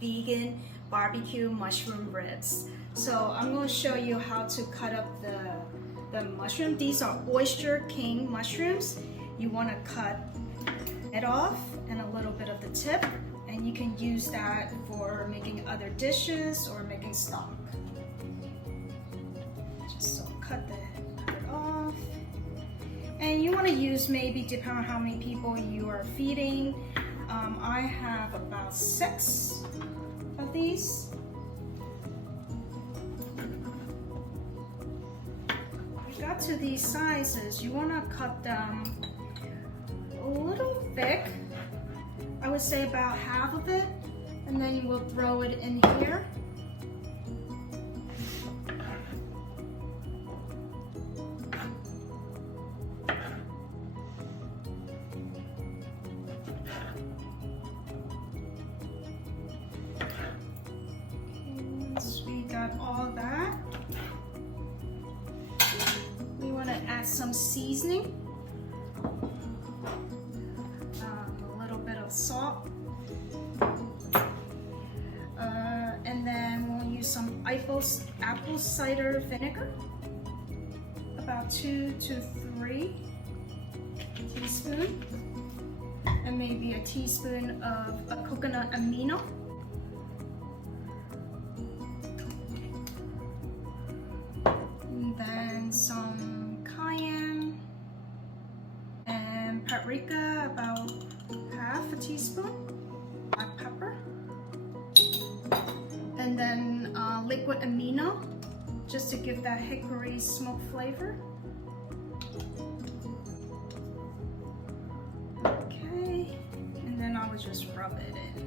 vegan barbecue mushroom ribs. So I'm going to show you how to cut up the mushroom. These are Oyster King mushrooms. You want to cut it off and a little bit of the tip, and you can use that for making other dishes or making stock. Just so cut it off. And you want to use, maybe depending on how many people you are feeding. I have about 6 of these. You got to these sizes, you want to cut them a little thick. I would say about half of it, and then you will throw it in here. Once we got all that, we want to add some seasoning. Salt, and then we'll use some apple cider vinegar, about 2 to 3 teaspoons, and maybe a teaspoon of a coconut amino. And then some cayenne and paprika, about half a teaspoon, black pepper, and then liquid amino, just to give that hickory smoke flavor. Okay, and then I would just rub it in.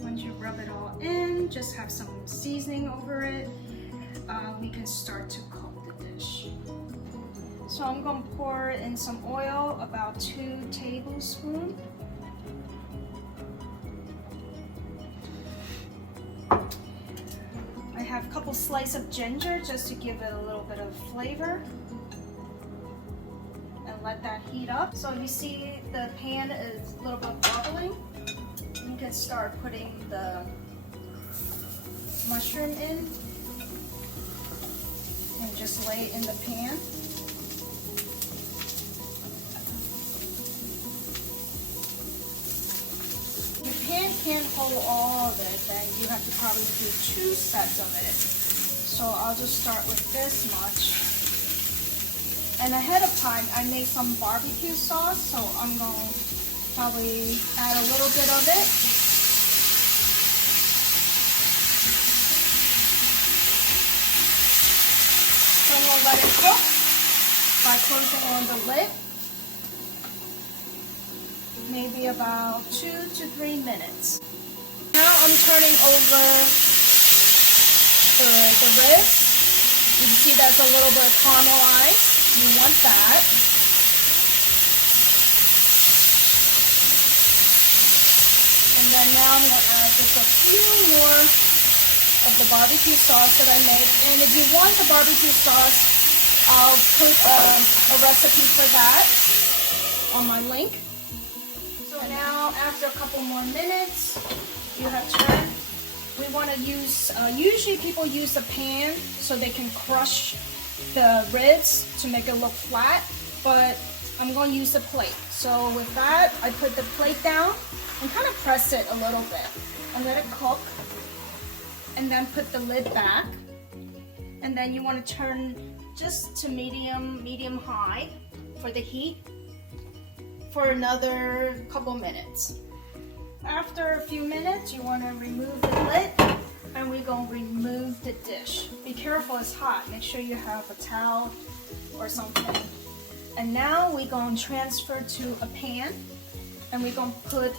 Once you rub it all in, just have some seasoning over it. We can start to cook the dish. So I'm going to pour in some oil, about 2 tablespoons. I have a couple slices of ginger just to give it a little bit of flavor. And let that heat up. So you see the pan is a little bit bubbling. You can start putting the mushroom in and just lay it in the pan. Your pan can't hold all of it, then you have to probably do 2 sets of it. So I'll just start with this much. And ahead of time, I made some barbecue sauce, so I'm going to probably add a little bit of it. So I'm going to let it cook by closing on the lid. Maybe about 2 to 3 minutes. Now I'm turning over the ribs. You can see there's a little bit of caramelized. You want that. And then now I'm going to add just a few more of the barbecue sauce that I made. And if you want the barbecue sauce, I'll put a recipe for that on my link. So now, after a couple more minutes, you have turned. We want to use, usually people use the pan so they can crush the ribs to make it look flat, but I'm going to use the plate. So with that, I put the plate down and kind of press it a little bit and let it cook, and then put the lid back. And then you want to turn just to medium high for the heat for another couple minutes. After a few minutes, you want to remove the lid, and we're going to remove the dish. Be careful, it's hot. Make sure you have a towel or something. And now we're going to transfer to a pan, and we're going to put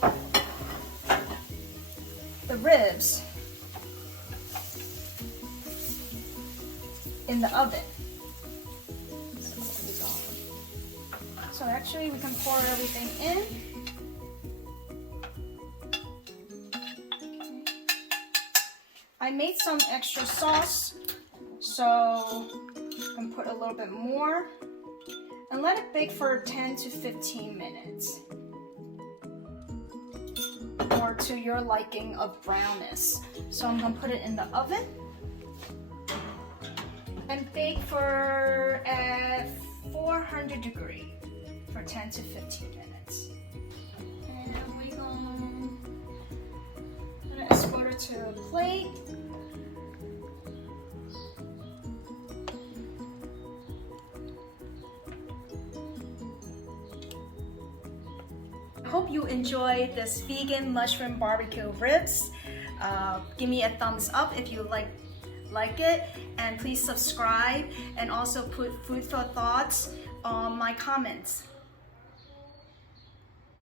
the ribs in the oven. So actually we can pour everything in. I made some extra sauce, so And put a little bit more. And let it bake for 10 to 15 minutes. Or to your liking of brownness. So I'm gonna put it in the oven. And bake for at 400 degrees for 10 to 15 minutes. And we're gonna escort it to a plate. I hope you enjoyed this vegan mushroom barbecue ribs. Give me a thumbs up if you like it, and please subscribe and also put food for thoughts on my comments.